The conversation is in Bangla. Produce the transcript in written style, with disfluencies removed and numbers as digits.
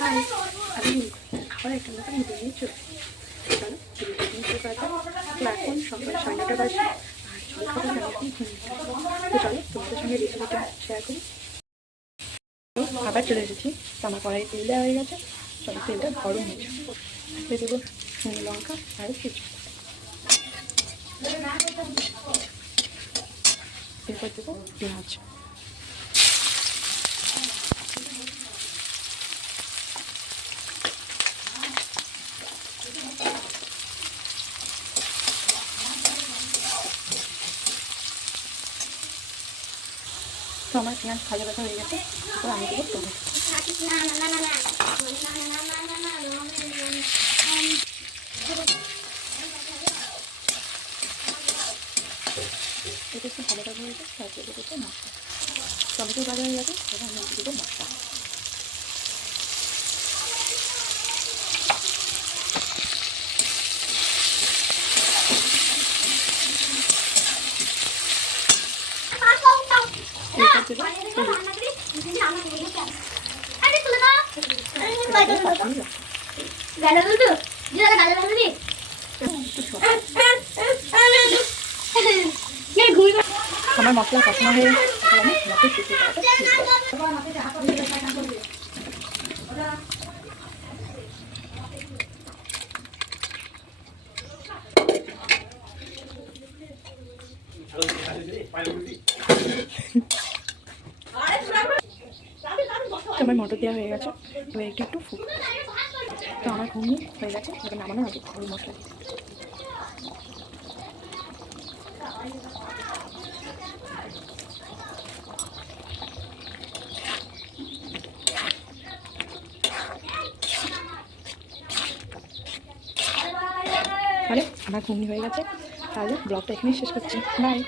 হাই, আমি আবার একটা নতুন ভিডিও নিয়ে চলে চলো ভিডিওটা নিয়ে শুরু করা যাক। তো এখন সকাল 9:30 বাজে আর সকাল সকাল আমি এখন তো চলো তোমাদের সঙ্গে রেসিপিটা শেয়ার করি। তো আবার চলে এসেছি। তো আমার কড়াই তেল দেওয়া হয়ে গেছে। চলো তেলটা গরম হয়েছে, দিয়ে দেবো শুকনো লঙ্কা আর তেজপাতা, এরপর দেবো পেঁয়াজ। তো আমার পেঁয়াজ ভাজা ভাজা হয়ে গেছে। তো আমি দেবো টমেটো। এটা একটু ভালো ভাজা হয়ে গেছে, তারপরে দেবো মশলা। টমেটো ভাজা হয়ে গেছে, এবার আমি দেবো মশলা। আমার মশলা কষানো হয়ে আমি মটরশুঁটি আমার মটর দেওয়া হয়ে গেছে। এবার একটু একটু ফুট। তো আমার ঘুগনি হয়ে গেছে, এবার নামানো হবে ওই মশলা দিয়ে। তাহলে আমার ঘুগনি হয়ে গেছে। তাহলে ব্লগটা এখানেই শেষ করছি। বাই।